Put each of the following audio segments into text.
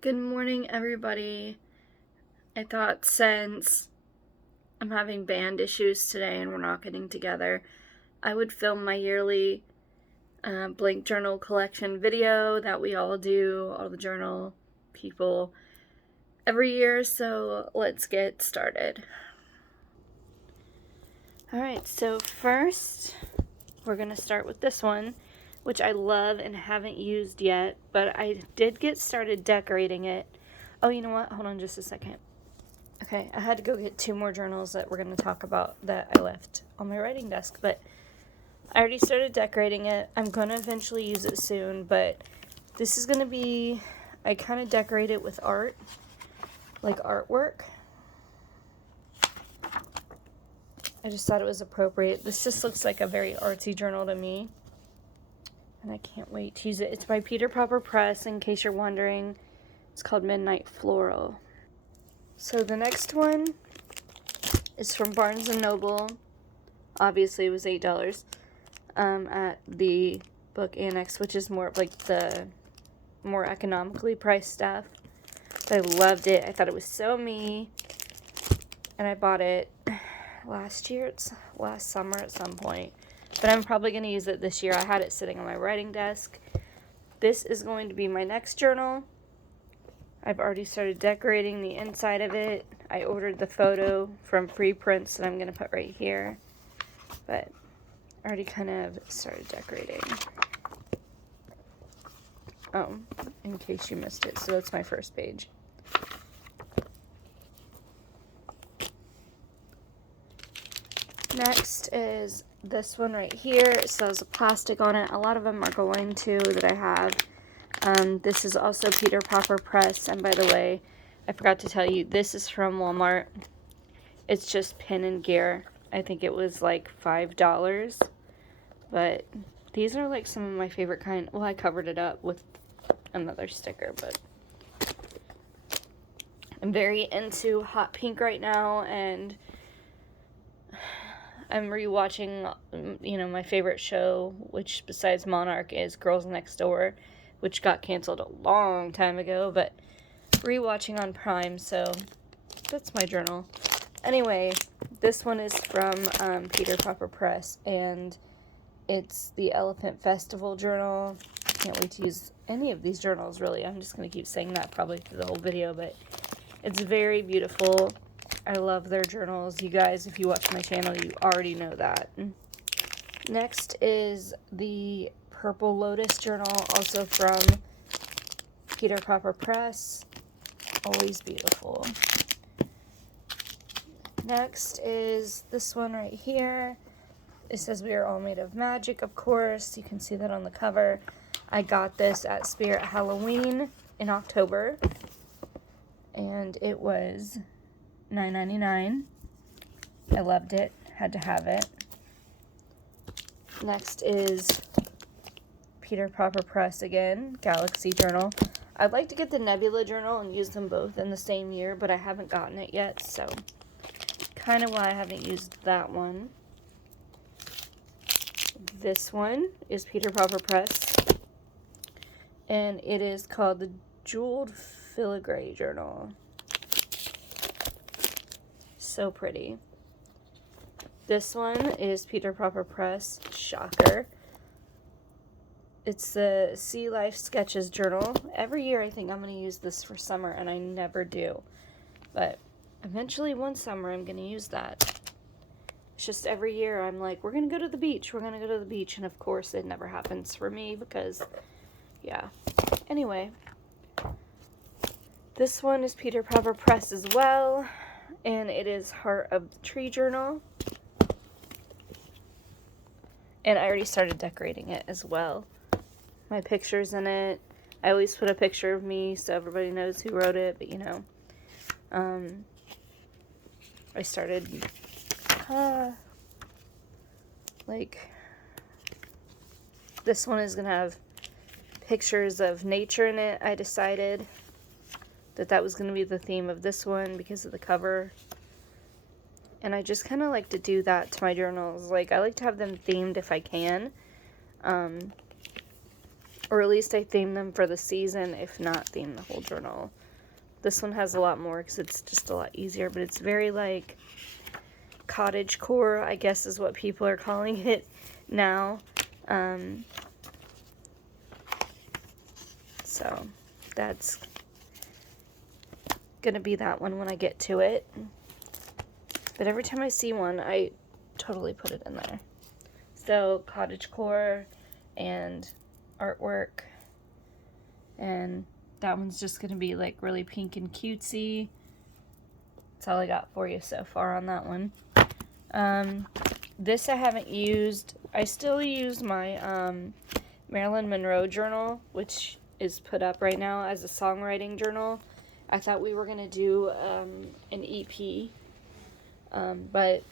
Good morning, everybody. I thought since I'm having band issues today and we're not getting together, I would film my yearly blank journal collection video that we all do, all the journal people, every year. So let's get started. Alright, so first we're going to start with this one, which I love and haven't used yet, but I did get started decorating it. Oh, you know what? Hold on just a second. Okay, I had to go get 2 more journals that we're going to talk about that I left on my writing desk, but I already started decorating it. I'm going to eventually use it soon, but this is going to be, I kind of decorate it with art, like artwork. I just thought it was appropriate. This just looks like a very artsy journal to me, and I can't wait to use it. It's by Peter Proper Press, in case you're wondering. It's called Midnight Floral. So the next one is from Barnes & Noble. Obviously, it was $8 at the book annex, which is more like the more economically priced stuff. But I loved it. I thought it was so me, and I bought it last summer at some point. But I'm probably going to use it this year. I had it sitting on my writing desk. This is going to be my next journal. I've already started decorating the inside of it. I ordered the photo from Free Prints that I'm going to put right here. But I already kind of started decorating. Oh, in case you missed it. So that's my first page. Next is this one right here. It says plastic on it. A lot of them are going to that I have. This is also Peter Proper Press. And by the way, I forgot to tell you, this is from Walmart. It's just Pin and Gear. I think it was like $5. But these are like some of my favorite kind. Well, I covered it up with another sticker, but I'm very into hot pink right now, and I'm rewatching, my favorite show, which besides Monarch is Girls Next Door, which got canceled a long time ago, but rewatching on Prime, so that's my journal. Anyway, this one is from Peter Proper Press, and it's the Elephant Festival journal. I can't wait to use any of these journals, really. I'm just going to keep saying that probably through the whole video, but it's very beautiful. I love their journals. You guys, if you watch my channel, you already know that. Next is the Purple Lotus journal, also from Peter Proper Press. Always beautiful. Next is this one right here. It says we are all made of magic, of course. You can see that on the cover. I got this at Spirit Halloween in October, and it was $9.99. I loved it. Had to have it. Next is Peter Proper Press again, Galaxy Journal. I'd like to get the Nebula Journal and use them both in the same year, but I haven't gotten it yet, so kind of why I haven't used that one. This one is Peter Proper Press, and it is called the Jeweled Filigree Journal. So pretty. This one is Peter Proper Press, shocker. It's the Sea Life Sketches Journal. Every year I think I'm going to use this for summer, and I never do. But eventually one summer I'm going to use that. It's just every year I'm like, we're going to go to the beach, we're going to go to the beach, and of course it never happens for me because, yeah. Anyway, this one is Peter Proper Press as well, and it is Heart of the Tree Journal. And I already started decorating it as well. My picture's in it. I always put a picture of me so everybody knows who wrote it, but I started this one is gonna have pictures of nature in it. I decided that was gonna be the theme of this one because of the cover, and I just kind of like to do that to my journals. Like, I like to have them themed if I can. Or at least I theme them for the season, if not theme the whole journal. This one has a lot more because it's just a lot easier, but it's very like cottagecore, I guess is what people are calling it now. So that's gonna be that one when I get to it. But every time I see one, I totally put it in there. So cottagecore and artwork, and that one's just gonna be like really pink and cutesy. That's all I got for you so far on that one. This I haven't used. I still use my Marilyn Monroe journal, which is put up right now as a songwriting journal. I thought we were gonna do an EP, but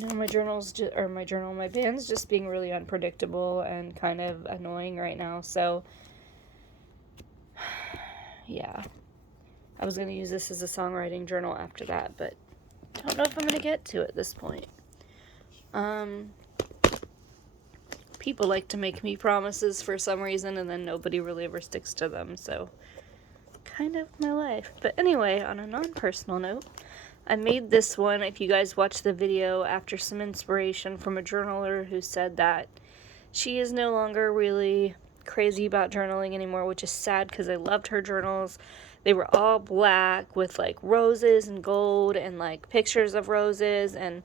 you know, my band's just being really unpredictable and kind of annoying right now. So yeah, I was gonna use this as a songwriting journal after that, but don't know if I'm gonna get to it at this point. People like to make me promises for some reason, and then nobody really ever sticks to them, so kind of my life. But anyway, on a non-personal note, I made this one, if you guys watch the video, after some inspiration from a journaler who said that she is no longer really crazy about journaling anymore, which is sad because I loved her journals. They were all black with like roses and gold and like pictures of roses, and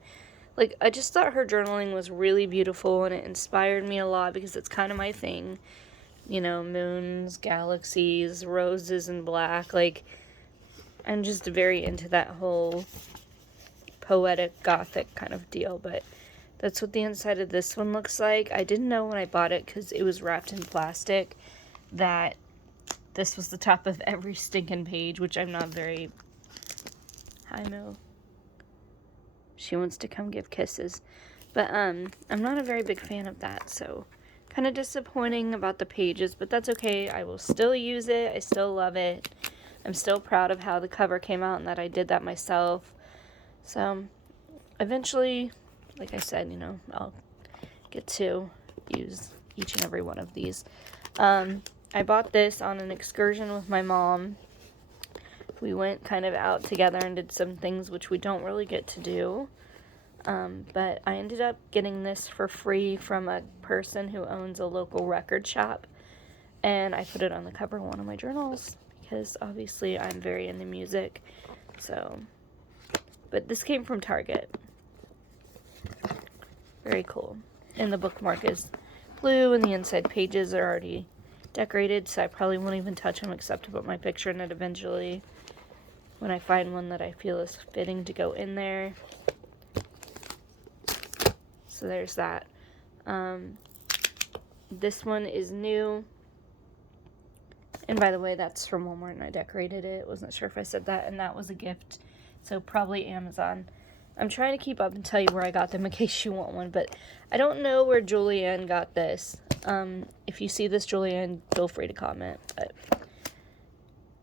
like I just thought her journaling was really beautiful, and it inspired me a lot because it's kind of my thing. You know, moons, galaxies, roses, and black. Like, I'm just very into that whole poetic, gothic kind of deal. But that's what the inside of this one looks like. I didn't know when I bought it because it was wrapped in plastic that this was the top of every stinking page, which I'm not very... Hi, Mo. She wants to come give kisses. But I'm not a very big fan of that, so kind of disappointing about the pages, but that's okay. I will still use it. I still love it. I'm still proud of how the cover came out and that I did that myself. So eventually, like I said, you know, I'll get to use each and every one of these. I bought this on an excursion with my mom. We went kind of out together and did some things which we don't really get to do. But I ended up getting this for free from a person who owns a local record shop. And I put it on the cover of one of my journals because obviously I'm very into music. So, but this came from Target. Very cool. And the bookmark is blue and the inside pages are already decorated, so I probably won't even touch them except to put my picture in it eventually when I find one that I feel is fitting to go in there. So there's that. This one is new. And by the way, that's from Walmart and I decorated it. Wasn't sure if I said that. And that was a gift. So probably Amazon. I'm trying to keep up and tell you where I got them in case you want one. But I don't know where Julianne got this. If you see this, Julianne, feel free to comment. But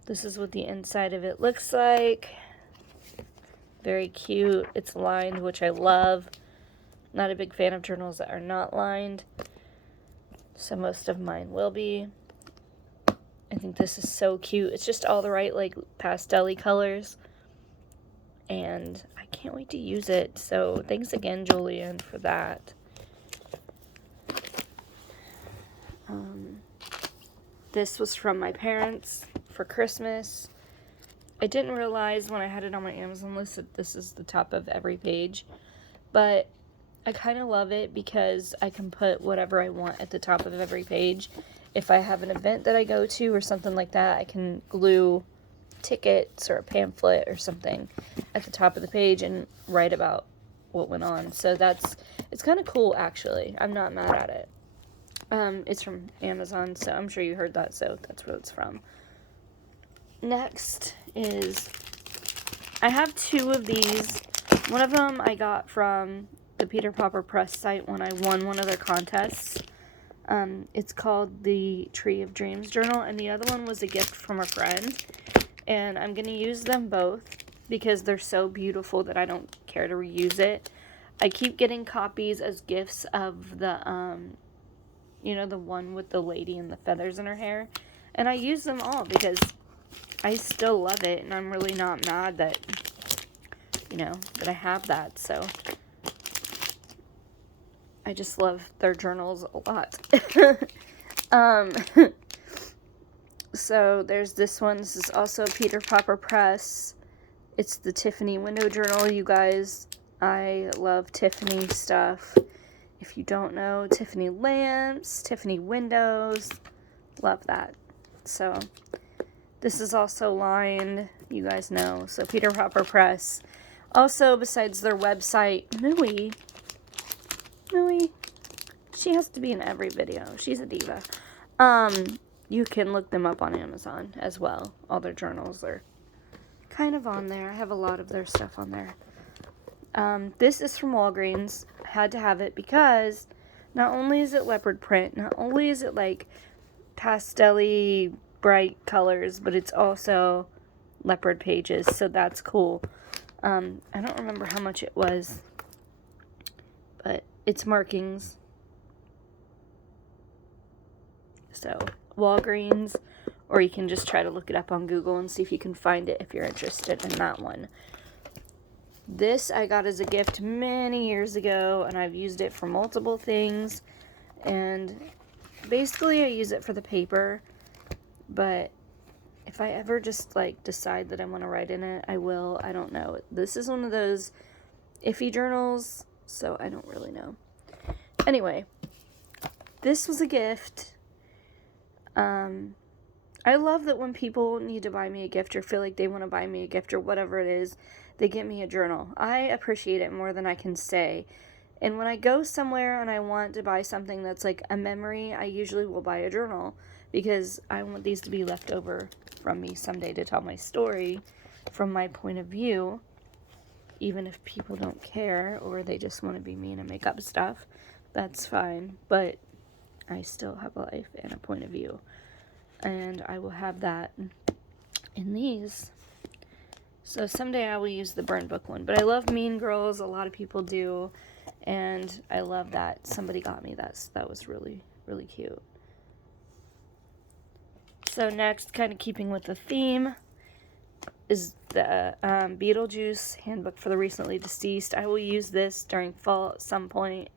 this is what the inside of it looks like. Very cute. It's lined, which I love. Not a big fan of journals that are not lined. So most of mine will be. I think this is so cute. It's just all the right, like, pastel-y colors. And I can't wait to use it. So thanks again, Julianne, for that. This was from my parents for Christmas. I didn't realize when I had it on my Amazon list that this is the top of every page. But I kind of love it because I can put whatever I want at the top of every page. If I have an event that I go to or something like that, I can glue tickets or a pamphlet or something at the top of the page and write about what went on. So it's kind of cool, actually. I'm not mad at it. It's from Amazon, so I'm sure you heard that, so that's where it's from. Next is, I have two of these. One of them I got from the Peter Popper Press site when I won one of their contests. It's called the Tree of Dreams journal, and the other one was a gift from a friend. And I'm going to use them both because they're so beautiful that I don't care to reuse it. I keep getting copies as gifts of the You know, the one with the lady and the feathers in her hair. And I use them all because I still love it, and I'm really not mad that, you know, that I have that. So I just love their journals a lot. So there's this one. This is also Peter Popper Press. It's the Tiffany window journal, you guys. I love Tiffany stuff. If you don't know, Tiffany lamps, Tiffany windows. Love that. So this is also lined, you guys know. So Peter Popper Press. Also, besides their website, Nui, she has to be in every video. She's a diva. You can look them up on Amazon as well. All their journals are kind of on there. I have a lot of their stuff on there. This is from Walgreens. I had to have it because not only is it leopard print, not only is it like pastel-y bright colors, but it's also leopard pages, so that's cool. I don't remember how much it was, but it's markings. So Walgreens, or you can just try to look it up on Google and see if you can find it if you're interested in that one. This I got as a gift many years ago, and I've used it for multiple things, and basically I use it for the paper, but if I ever just like decide that I want to write in it, I will. I don't know. This is one of those iffy journals, so I don't really know. Anyway, this was a gift. I love that when people need to buy me a gift or feel like they want to buy me a gift or whatever it is, they get me a journal. I appreciate it more than I can say. And when I go somewhere and I want to buy something that's like a memory, I usually will buy a journal because I want these to be left over from me someday to tell my story from my point of view, even if people don't care or they just want to be mean and make up stuff. That's fine, but I still have a life and a point of view, and I will have that in these. So someday I will use the burn book one, but I love Mean Girls. A lot of people do, and I love that somebody got me that. So that was really, really cute. So next, kind of keeping with the theme, is the Beetlejuice Handbook for the Recently Deceased. I will use this during fall at some point.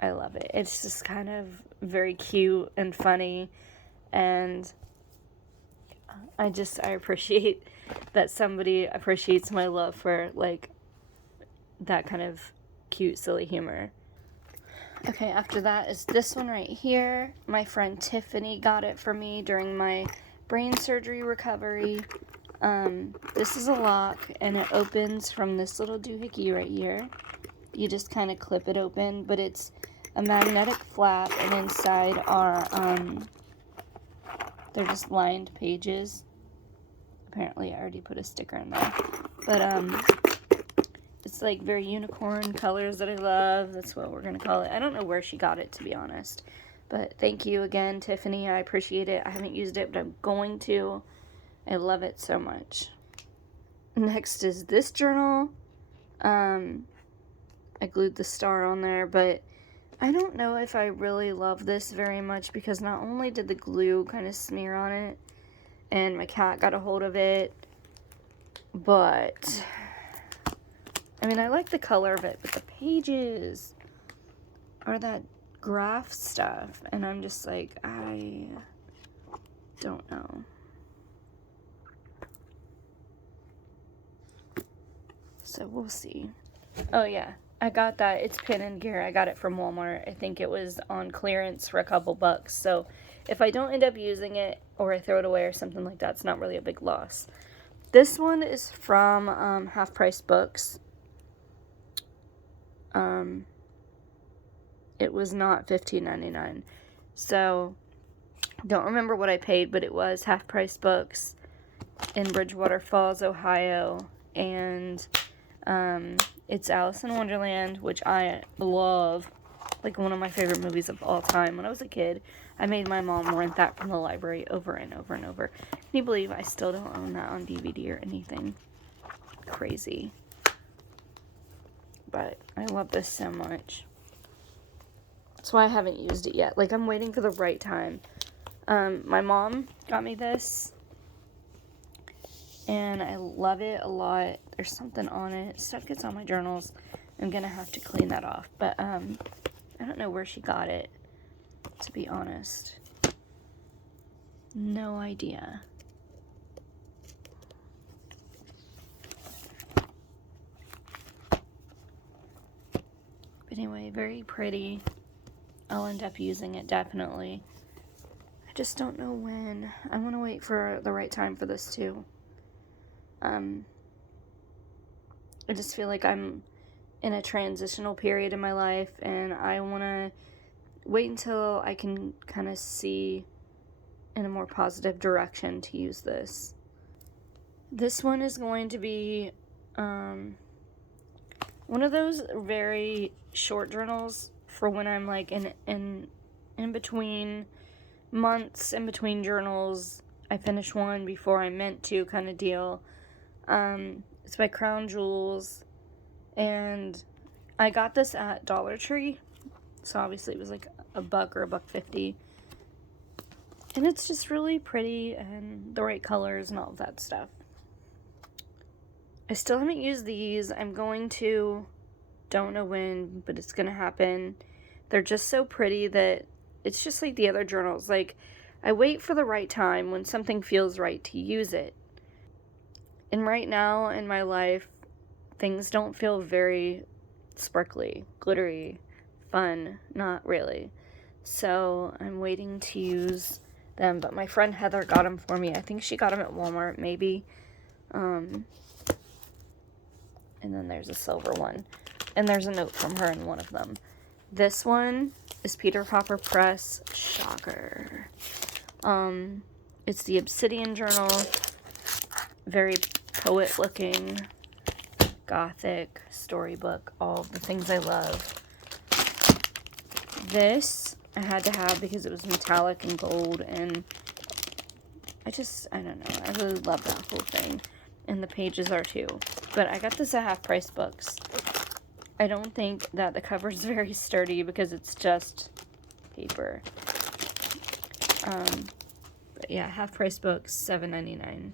I love it. It's just kind of very cute and funny, and I appreciate that somebody appreciates my love for, like, that kind of cute, silly humor. Okay, after that is this one right here. My friend Tiffany got it for me during my brain surgery recovery. This is a lock, and it opens from this little doohickey right here. You just kind of clip it open, but it's a magnetic flap, and inside are, they're just lined pages. Apparently, I already put a sticker in there. But, it's like very unicorn colors that I love. That's what we're going to call it. I don't know where she got it, to be honest. But thank you again, Tiffany. I appreciate it. I haven't used it, but I'm going to. I love it so much. Next is this journal. I glued the star on there, but I don't know if I really love this very much because not only did the glue kind of smear on it, and my cat got a hold of it, but I mean, I like the color of it, but the pages are that graph stuff, and I'm just like, I don't know. So we'll see. Oh yeah, I got that. It's Pin and Gear. I got it from Walmart. I think it was on clearance for a couple bucks. So if I don't end up using it or I throw it away or something like that, it's not really a big loss. This one is from Half Price Books. It was not $15.99. So don't remember what I paid, but it was Half Price Books in Bridgewater Falls, Ohio. And it's Alice in Wonderland, which I love. Like one of my favorite movies of all time. When I was a kid, I made my mom rent that from the library over and over and over. Can you believe I still don't own that on DVD or anything? Crazy. But I love this so much. That's why I haven't used it yet. Like, I'm waiting for the right time. My mom got me this, and I love it a lot. There's something on it. Stuff gets on my journals. I'm gonna have to clean that off. But, I don't know where she got it, to be honest. No idea. But anyway, very pretty. I'll end up using it, definitely. I just don't know when. I want to wait for the right time for this, too. I just feel like I'm in a transitional period in my life, and I want to wait until I can kind of see in a more positive direction to use this. This one is going to be one of those very short journals for when I'm like in between months, in between journals. I finish one before I meant to, kind of deal. It's by Crown Jewels, and I got this at Dollar Tree, so obviously it was like $1 or $1.50, and it's just really pretty and the right colors and all of that stuff. I still haven't used these. I'm going to, don't know when, but it's gonna happen. They're just so pretty that it's just like the other journals. Like, I wait for the right time when something feels right to use it. And right now in my life, things don't feel very sparkly, glittery, fun. Not really. So I'm waiting to use them. But my friend Heather got them for me. I think she got them at Walmart, maybe. And then there's a silver one. And there's a note from her in one of them. This one is Peter Popper Press. Shocker. It's the Obsidian Journal. Very poet-looking, gothic, storybook, all the things I love. This I had to have because it was metallic and gold, and I don't know, I really love that whole thing. And the pages are too. But I got this at Half Price Books. I don't think that the cover is very sturdy because it's just paper. But yeah, Half Price Books, $7.99.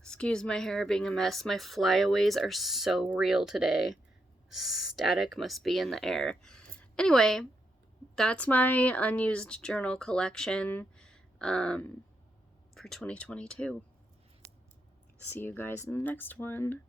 Excuse my hair being a mess. My flyaways are so real today. Static must be in the air. Anyway, that's my unused journal collection for 2022. See you guys in the next one.